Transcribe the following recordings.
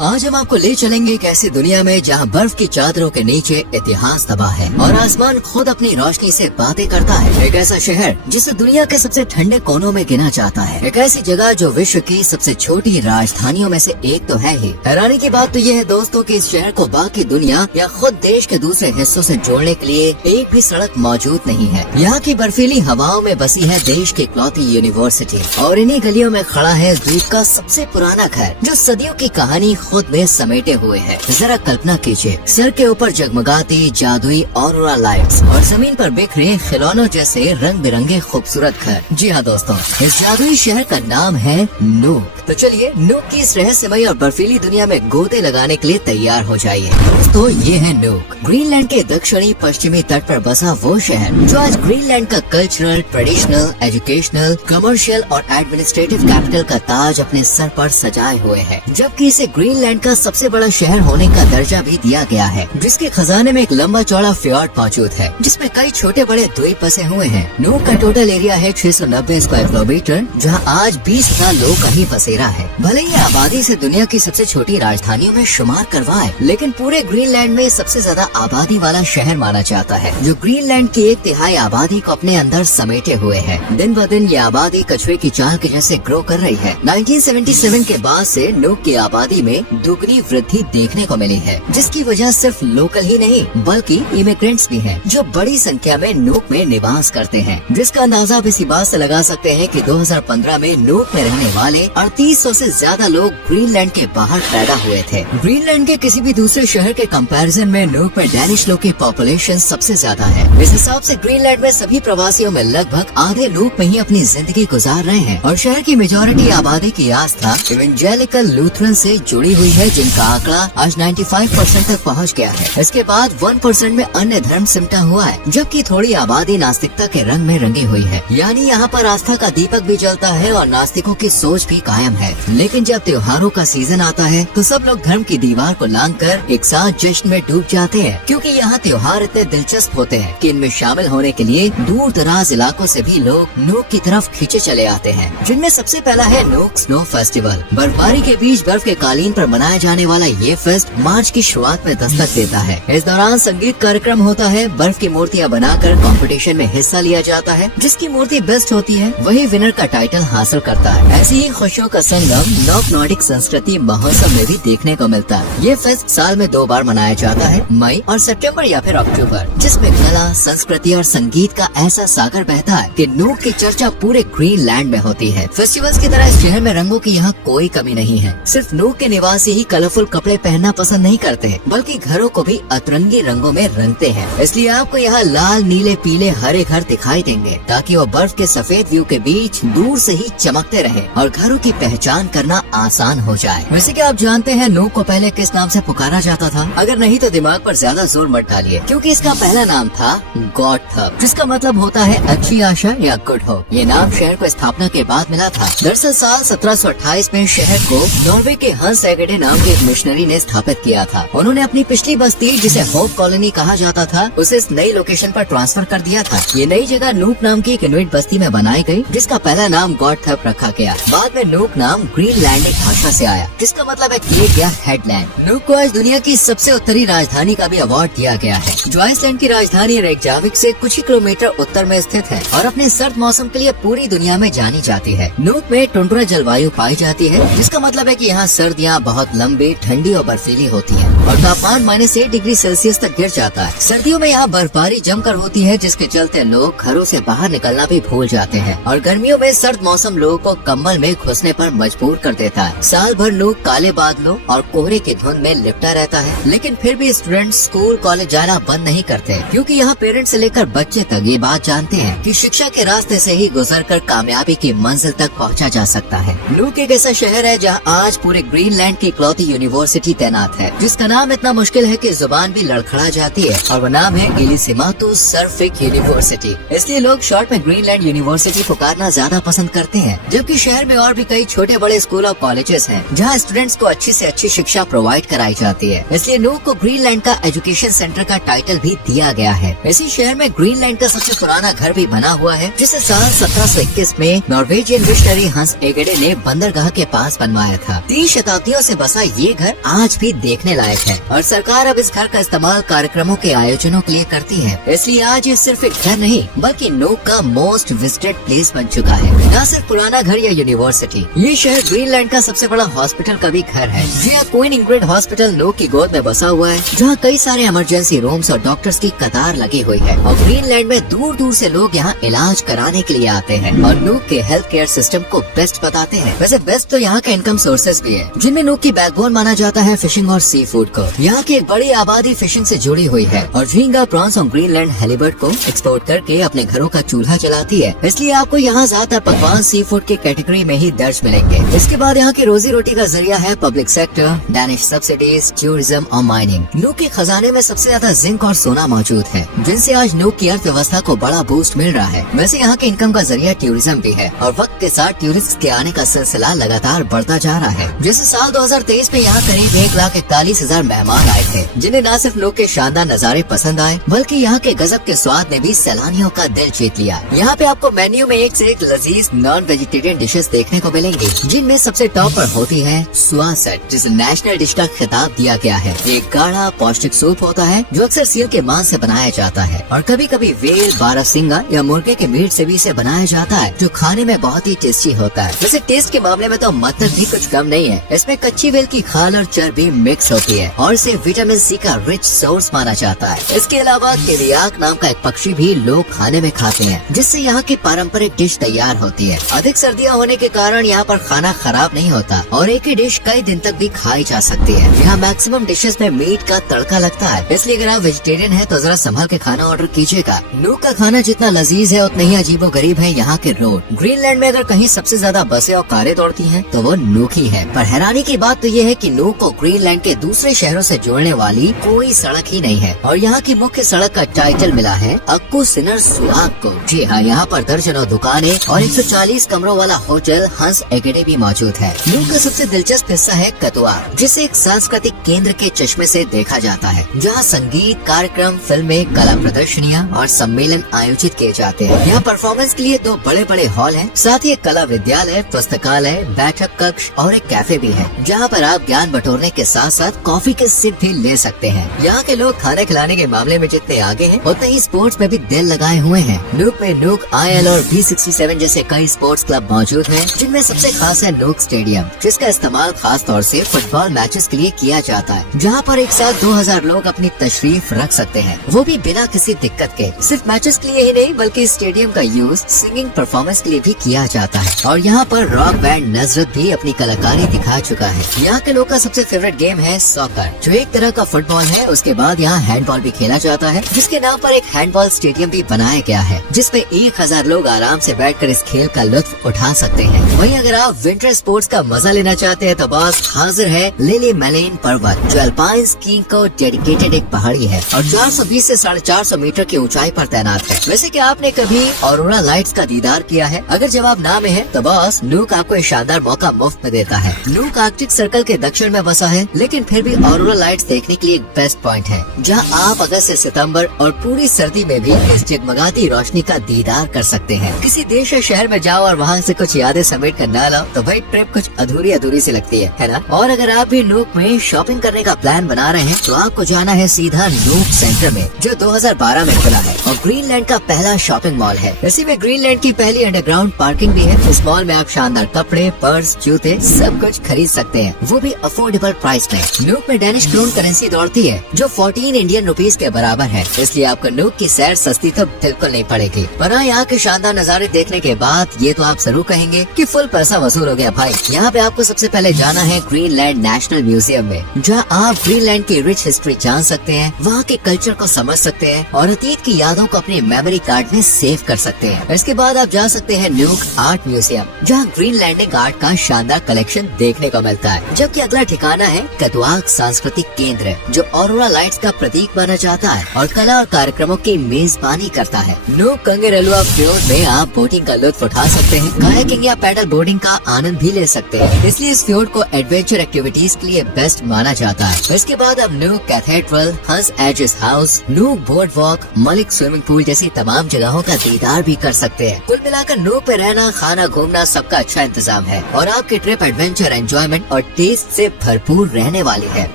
आज हम आपको ले चलेंगे एक ऐसी दुनिया में जहां बर्फ की चादरों के नीचे इतिहास दबा है और आसमान खुद अपनी रोशनी से बातें करता है। एक ऐसा शहर जिसे दुनिया के सबसे ठंडे कोनों में गिना जाता है। एक ऐसी जगह जो विश्व की सबसे छोटी राजधानियों में से एक तो है ही। हैरानी की बात तो ये है दोस्तों कि इस शहर को बाकी दुनिया या खुद देश के दूसरे हिस्सों से जोड़ने के लिए एक भी सड़क मौजूद नहीं है। यहाँ की बर्फीली हवाओं में बसी है देश की इकलौती यूनिवर्सिटी और इन्हीं गलियों में खड़ा है इस द्वीप का सबसे पुराना घर जो सदियों की कहानी खुद में समेटे हुए है। जरा कल्पना कीजिए, सर के ऊपर जगमगाती जादुई ऑरोरा लाइट्स और जमीन पर बिखरे खिलौनों जैसे रंग बिरंगे खूबसूरत घर। जी हाँ दोस्तों, इस जादुई शहर का नाम है नूक। तो चलिए नूक की इस रहस्यमयी और बर्फीली दुनिया में गोते लगाने के लिए तैयार हो जाइए। दोस्तों ये है नूक, ग्रीनलैंड के दक्षिणी पश्चिमी तट पर बसा वो शहर जो आज ग्रीनलैंड का कल्चरल, ट्रेडिशनल, एजुकेशनल, कमर्शियल और एडमिनिस्ट्रेटिव कैपिटल का ताज अपने सर पर सजाए हुए है। जबकि इसे ग्रीनलैंड का सबसे बड़ा शहर होने का दर्जा भी दिया गया है, जिसके खजाने में एक लंबा चौड़ा फ्योर्ड मौजूद है जिसमें कई छोटे बड़े द्वीप बसे हुए हैं। नूक का टोटल एरिया है 690 स्क्वायर किलोमीटर, जहां आज 20,000 लोग का ही बसेरा है। भले ही आबादी से दुनिया की सबसे छोटी राजधानियों में शुमार करवाए, लेकिन पूरे ग्रीनलैंड में सबसे ज्यादा आबादी वाला शहर माना जाता है, जो ग्रीनलैंड की 1/3 आबादी को अपने अंदर समेटे हुए है। दिन ब दिन ये आबादी कछुए की चाल के जैसे ग्रो कर रही है। 1977 के बाद से नूक की आबादी में दुगनी वृद्धि देखने को मिली है, जिसकी वजह सिर्फ लोकल ही नहीं बल्कि इमिग्रेंट्स भी हैं, जो बड़ी संख्या में नूक में निवास करते हैं। जिसका अंदाजा आप इसी बात से लगा सकते हैं कि 2015 में नूक में रहने वाले 3800 से ज्यादा लोग ग्रीनलैंड के बाहर पैदा हुए थे। ग्रीनलैंड के किसी भी दूसरे शहर के कंपैरिजन में नूक में डैनिश लोग की पॉपुलेशन सबसे ज्यादा है। इस हिसाब से ग्रीनलैंड में सभी प्रवासियों में लगभग आधे नूक में ही अपनी जिंदगी गुजार रहे हैं और शहर की मेजॉरिटी आबादी की आस्था इवेंजेलिकल लूथरन से जुड़ी हुई है, जिनका आंकड़ा आज 95% तक पहुंच गया है। इसके बाद 1% में अन्य धर्म सिमटा हुआ है, जबकि थोड़ी आबादी नास्तिकता के रंग में रंगी हुई है। यानी यहाँ पर आस्था का दीपक भी जलता है और नास्तिकों की सोच भी कायम है। लेकिन जब त्योहारों का सीजन आता है तो सब लोग धर्म की दीवार को लांघकर एक साथ जश्न में डूब जाते हैं, क्योंकि यहाँ त्योहार इतने दिलचस्प होते हैं कि इनमें शामिल होने के लिए दूर दराज इलाकों से भी लोग नूक की तरफ खींचे चले आते हैं। जिनमें सबसे पहला है नूक स्नो फेस्टिवल। बर्फबारी के बीच बर्फ के कालीन पर मनाया जाने वाला ये फेस्ट मार्च की शुरुआत में दस्तक देता है। इस दौरान संगीत कार्यक्रम होता है, बर्फ की मूर्तियाँ बनाकर कंपटीशन में हिस्सा लिया जाता है। जिसकी मूर्ति बेस्ट होती है वही विनर का टाइटल हासिल करता है। ऐसी ही खुशियों का संगम नॉक नॉर्डिक संस्कृति महोत्सव में भी देखने को मिलता है। ये फेस्ट साल में 2 बार मनाया जाता है, मई और सितंबर या फिर अक्टूबर, जिसमें कला, संस्कृति और संगीत का ऐसा सागर बहता है कि नूक की चर्चा पूरे ग्रीनलैंड में होती है। फेस्टिवल्स की तरह इस शहर में रंगों की यहाँ कोई कमी नहीं है। सिर्फ नूक के निवासी ही कलरफुल कपड़े पहनना पसंद नहीं करते, बल्कि घरों को भी अतरंगी रंगों में रंगते हैं। इसलिए आपको यहाँ लाल, नीले, पीले, हरे घर दिखाई देंगे, ताकि वो बर्फ के सफेद व्यू के बीच दूर से ही चमकते रहे और घरों की पहचान करना आसान हो जाए। वैसे क्या आप जानते हैं नूक को पहले किस नाम से पुकारा जाता था? अगर नहीं तो दिमाग पर ज्यादा जोर मत डालिए, क्योंकि इसका पहला नाम था गॉडथब, जिसका मतलब होता है अच्छी आशा या गुड होप। ये नाम शहर को स्थापना के बाद मिला था। दरअसल साल 1728 में शहर को नॉर्वे के हंस एगेडे नाम के एक मिशनरी ने स्थापित किया था। उन्होंने अपनी पिछली बस्ती, जिसे होप कॉलोनी कहा जाता था, उसे इस नई लोकेशन पर ट्रांसफर कर दिया था। ये नई जगह नूक नाम की एक इनुइट बस्ती में बनाई गई, जिसका पहला नाम गॉडथब रखा गया। बाद में नूक नाम ग्रीनलैंडिक भाषा से आया, जिसका मतलब है केप या हेडलैंड। नूक को आज दुनिया की सबसे उत्तरी राजधानी का भी अवार्ड दिया गया है, जो आइसलैंड की राजधानी रेकजाविक से कुछ ही किलोमीटर उत्तर में स्थित है और अपने सर्द मौसम के लिए पूरी दुनिया में जानी जाती है। नूक में टुंड्रा जलवायु पाई जाती है, जिसका मतलब है कि यहाँ सर्दियाँ बहुत लंबी, ठंडी और बर्फीली होती है और तापमान -8 डिग्री सेल्सियस तक गिर जाता है। सर्दियों में यहाँ बर्फबारी जमकर होती है, जिसके चलते लोग घरों से बाहर निकलना भी भूल जाते हैं और गर्मियों में सर्द मौसम लोगों को कंबल में घुसने पर मजबूर कर देता है। साल भर लोग काले बादलों और कोहरे की धुंध में लिपटा रहता है, लेकिन फिर भी स्टूडेंट्स स्कूल कॉलेज जाना बंद नहीं करते, क्योंकि यहाँ पेरेंट्स से लेकर बच्चे तक ये बात जानते हैं कि शिक्षा के रास्ते से ही गुजरकर कामयाबी की मंजिल तक पहुँचा जा सकता है। नूक एक ऐसा शहर है जहाँ आज पूरे ग्रीनलैंड की इकलौती यूनिवर्सिटी तैनात है, जिसका नाम इतना मुश्किल है कि जुबान भी लड़खड़ा जाती है और वो नाम है इलिसिमातु सर्फिक यूनिवर्सिटी। इसलिए लोग शॉर्ट में ग्रीनलैंड यूनिवर्सिटी पुकारना ज्यादा पसंद करते हैं। जबकि शहर में और भी कई छोटे बड़े स्कूल और कॉलेजेस हैं, जहाँ स्टूडेंट्स को अच्छी से अच्छी शिक्षा प्रोवाइड कराई जाती है। इसलिए नूक को ग्रीनलैंड का एजुकेशन सेंटर का टाइटल भी दिया गया है। इसी शहर में ग्रीनलैंड का सबसे पुराना घर भी बना हुआ है, जिसे साल 1721 में नॉर्वेजियन मिशनरी हंस एगेडे ने बंदरगाह के पास बनवाया था। 30 शताब्दियों से बसा ये घर आज भी देखने लायक है और सरकार अब इस घर का इस्तेमाल कार्यक्रमों के आयोजनों के लिए करती है। इसलिए आज ये सिर्फ एक घर नहीं बल्कि नूक का मोस्ट विजिटेड प्लेस बन चुका है। न सिर्फ पुराना घर या यूनिवर्सिटी, ये शहर ग्रीनलैंड का सबसे बड़ा हॉस्पिटल का भी घर है। जी हाँ, क्वीन इंग्रिड हॉस्पिटल नूक की गोद में बसा हुआ है, जहाँ कई सारे इमरजेंसी रूम्स और डॉक्टर्स की कतार लगी हुई है और ग्रीनलैंड में दूर दूर से लोग यहाँ इलाज कराने के लिए आते हैं और नूक के हेल्थ केयर सिस्टम को बेस्ट बताते हैं। वैसे बेस्ट तो यहाँ के इनकम सोर्सेज भी है, जिनमें नूक की बैकबोन माना जाता है फिशिंग और सी फूड को। यहाँ की एक बड़ी आबादी फिशिंग से जुड़ी हुई है और झींगा, प्रॉन्स और ग्रीनलैंड हेलीबर्ड को एक्सपोर्ट करके अपने घरों का चूल्हा चलाती है। इसलिए आपको यहाँ ज्यादातर पकवान सी फूड की कैटेगरी में ही दर्ज मिलेंगे। इसके बाद यहाँ की रोजी रोटी का जरिया है public sector, Danish subsidies, tourism और माइनिंग। नूक के खजाने में सबसे ज्यादा जिंक और सोना मौजूद है, जिनसे आज नूक की अर्थव्यवस्था को बड़ा बूस्ट मिल रहा है। वैसे यहाँ के इनकम का जरिया टूरिज्म भी है और वक्त के साथ टूरिस्ट के आने का सिलसिला लगातार बढ़ता जा रहा है। जैसे साल 2023 में यहाँ करीब 1,41,000 मेहमान आए थे, जिन्हें न सिर्फ नूक के शानदार नज़ारे पसंद आए बल्कि यहाँ के गजब के स्वाद ने भी सैलानियों का दिल जीत लिया। यहाँ पे आपको मेन्यू में एक से एक लजीज नॉन वेजिटेरियन डिशेस देखने को मिलेंगी, जिनमें सबसे टॉप पर होती है सुआसेट, जिसे नेशनल डिश का खिताब दिया गया है। एक गाढ़ा पौष्टिक सूप होता है जो अक्सर सील के मांस से बनाया जाता है और कभी कभी वेल, बारहसिंगा या मुर्गे के मीट से भी इसे बनाया जाता है, जो खाने में बहुत ही टेस्टी होता है। वैसे टेस्ट के मामले में तो मतलब भी कुछ कम नहीं है। इसमें कच्ची वेल की खाल और चर्बी मिक्स होती है और इसे विटामिन सी का रिच सोर्स माना जाता है। इसके अलावा केवियाक नाम का एक पक्षी भी लोग खाने में खाते हैं, जिससे यहाँ की पारंपरिक डिश तैयार होती है। अधिक सर्दियाँ होने के कारण यहाँ पर खाना खराब नहीं होता और एक ही डिश कई दिन तक भी खाई जा सकती है। यहाँ मैक्सिमम डिशेस में मीट का तड़का लगता है, इसलिए अगर आप वेजिटेरियन है तो जरा संभल के खाना ऑर्डर कीजिएगा। नूक का खाना जितना लजीज है उतना ही अजीबो गरीब है यहाँ के रोड। ग्रीनलैंड में अगर कहीं सबसे ज्यादा बसें और कारें दौड़ती हैं तो वो नूक ही है। पर हैरानी की बात तो ये है कि नूक को ग्रीनलैंड के दूसरे शहरों से जोड़ने वाली कोई सड़क ही नहीं है और यहाँ की मुख्य सड़क का टाइटल मिला है अक्कू सिनर सुहाग को। जी हाँ, यहाँ पर दर्जनों दुकानें और 140 कमरों वाला होटल हंस एकेडमी भी मौजूद है। नूक का सबसे दिलचस्प हिस्सा है कतवा, जिसे एक सांस्कृतिक केंद्र के चश्मे से देखा जाता है, जहाँ संगीत कार्यक्रम, फिल्में, कला प्रदर्शनियाँ और सम्मेलन आयोजित किए जाते हैं। यहाँ परफॉर्मेंस के लिए 2 बड़े बड़े हॉल हैं, साथ ही एक कला विद्यालय, पुस्तकालय, बैठक कक्ष और एक कैफे भी है, जहाँ पर आप ज्ञान बटोरने के साथ साथ कॉफी के सिप भी ले सकते हैं। यहाँ के लोग खाने खिलाने के मामले में जितने आगे हैं, उतने ही स्पोर्ट्स में भी दिल लगाए हुए हैं। नूक में नूक IL और B67 जैसे कई स्पोर्ट्स क्लब मौजूद हैं, जिनमें सबसे खास है नूक स्टेडियम, जिसका इस्तेमाल खास तौर से फुटबॉल मैचेस के लिए किया जाता है, जहाँ पर एक साथ 2000 लोग अपनी तशरीफ रख सकते हैं, वो भी बिना किसी दिक्कत के। सिर्फ मैचेस के लिए ही नहीं बल्कि स्टेडियम का यूज सिंगिंग परफॉर्मेंस के लिए भी किया जाता है और यहाँ पर रॉक बैंड नजरत भी अपनी कलाकारी दिखा चुका है। यहाँ के लोग का सबसे फेवरेट गेम है सॉकर, जो एक तरह का फुटबॉल है। उसके बाद यहाँ हैंडबॉल भी खेला जाता है, जिसके नाम पर एक हैंडबॉल स्टेडियम भी बनाया गया है, जिसमें 1000 लोग आराम से बैठकर इस खेल का लुत्फ उठा सकते हैं। वहीं अगर आप विंटर स्पोर्ट्स का मजा लेना चाहते हैं तो बस हाजिर है लिली मैलेन पर्वत, जो अल्पाइन स्कीइंग को डेडिकेटेड एक पहाड़ी है और 420 से 450 मीटर की ऊंचाई पर तैनात है। वैसे क्या आपने कभी ऑरोरा लाइट्स का दीदार किया है? अगर जवाब ना में है तो बस नूक आपको एक शानदार मौका मुफ्त में देता है। नूक आर्कटिक सर्कल के दक्षिण में बसा है, लेकिन फिर भी ऑरोरा लाइट्स देखने के लिए एक बेस्ट पॉइंट है, जहां आप अगस्त से सितंबर और पूरी सर्दी में भी इस जगमगाती रोशनी का दीदार कर सकते हैं। किसी देश या शहर में जाओ और वहां से कुछ यादें समेट कर ना लाओ तो भाई ट्रिप कुछ अधूरी अधूरी सी लगती है ना? और अगर आप भी नूक में शॉपिंग करने का प्लान बना रहे हैं तो आपको जाना है सीधा नूक सेंटर में, जो 2012 में खुला है और ग्रीनलैंड का पहला शॉपिंग मॉल है। इसी में ग्रीनलैंड की पहली अंडरग्राउंड पार्किंग भी है। इस मॉल में आप शानदार कपड़े, पर्स, जूते सब कुछ खरीद सकते हैं, वो भी अफोर्डेबल प्राइस में। नूक में डेनिश क्रोन करेंसी दौड़ती है, जो 14 इंडियन रुपीस के बराबर है, इसलिए आपको नूक की सैर सस्ती तो बिल्कुल नहीं पड़ेगी। पर हाँ, यहाँ के शानदार नज़ारे देखने के बाद ये तो आप जरूर कहेंगे कि फुल पैसा वसूल हो गया भाई। यहाँ पे आपको सबसे पहले जाना है ग्रीनलैंड नेशनल म्यूजियम में, जहाँ आप ग्रीनलैंड की रिच हिस्ट्री जान सकते हैं, वहाँ के कल्चर को समझ सकते हैं और अतीत की यादों को अपने मेमोरी कार्ड में सेव कर सकते हैं। इसके बाद आप जा सकते हैं नूक आर्ट म्यूजियम, जहाँ ग्रीनलैंडिक आर्ट का शानदार कलेक्शन देखने को मिलता है। जबकि अगला ठिकाना है कतवाक सांस्कृतिक केंद्र, जो ऑरोरा लाइट्स का प्रतीक माना जाता है और कला और कार्यक्रमों की मेजबानी करता है। नूक कंगेरेलुआ फ्योर्ड में आप बोटिंग का लुत्फ उठा सकते हैं, कायाकिंग या पैडल बोर्डिंग का आनंद भी ले सकते हैं, इसलिए इस फ्योर्ड को एडवेंचर एक्टिविटीज के लिए बेस्ट माना जाता है। इसके बाद अब Nuuk cathedral, Hans Egede house, Nuuk boardwalk, Malik swimming pool जैसी तमाम जगहों का दीदार भी कर सकते हैं। कुल मिलाकर नूक पे रहना, खाना, घूमना सबका अच्छा इंतजाम है और आपकी ट्रिप एडवेंचर, एंजॉयमेंट और टेस्ट से भरपूर रहने वाली है।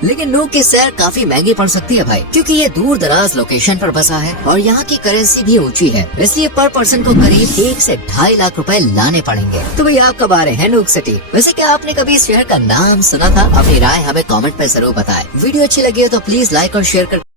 लेकिन नूक की सैर काफी महंगी पड़ सकती है भाई, क्योंकि ये दूर दराज लोकेशन पर बसा है और यहाँ की करेंसी भी ऊंची है, इसलिए पर पर्सन को करीब 1 से 2.5 लाख रुपए लाने पड़ेंगे। तो भाई आप कब आ रहे हैं नूक सिटी? वैसे क्या आपने कभी इस शहर का नाम सुना था? अपनी राय हमें कमेंट पर जरूर बताएं। वीडियो अच्छी लगी हो तो प्लीज लाइक और शेयर कर